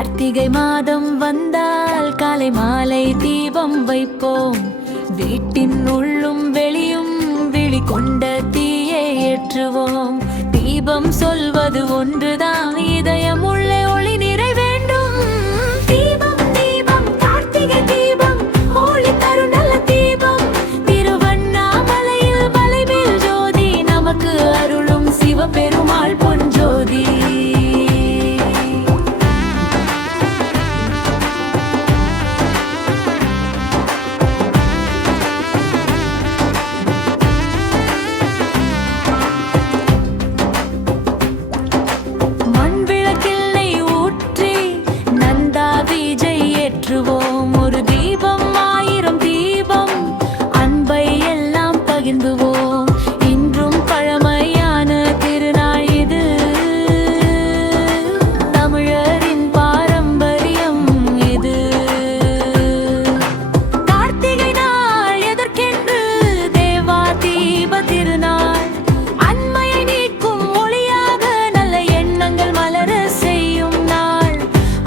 கார்த்திகை மாதம் வந்தால் காலை மாலை தீபம் வைப்போம். வீட்டின் உள்ளும் வெளியும் விழி கொண்ட தீயை ஏற்றுவோம். தீபம் சொல்வது ஒன்றுதான் இதயம்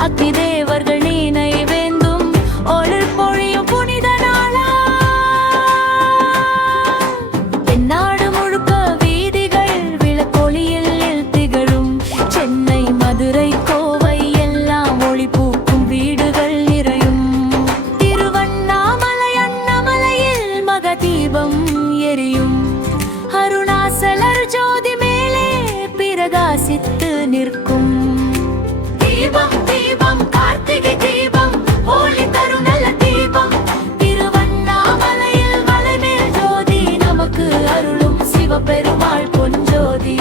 அக்னி தேவர்கள் நீனை வேந்தும் ஒளிர் பொழியும் புனித நாளா. தென்னாடு முழுக்க வீதிகள் விளக்கொளியில் திகழும். சென்னை மதுரை கோவை எல்லாம் ஒளி பூக்கும் வீடுகள் நிறையும். திருவண்ணாமலை அண்ணாமலையில் மக அருணாசலர் ஜோதி மேலே பிரகாசித்து நிற்கும். சிவபெருமாள் பொஞ்சோதி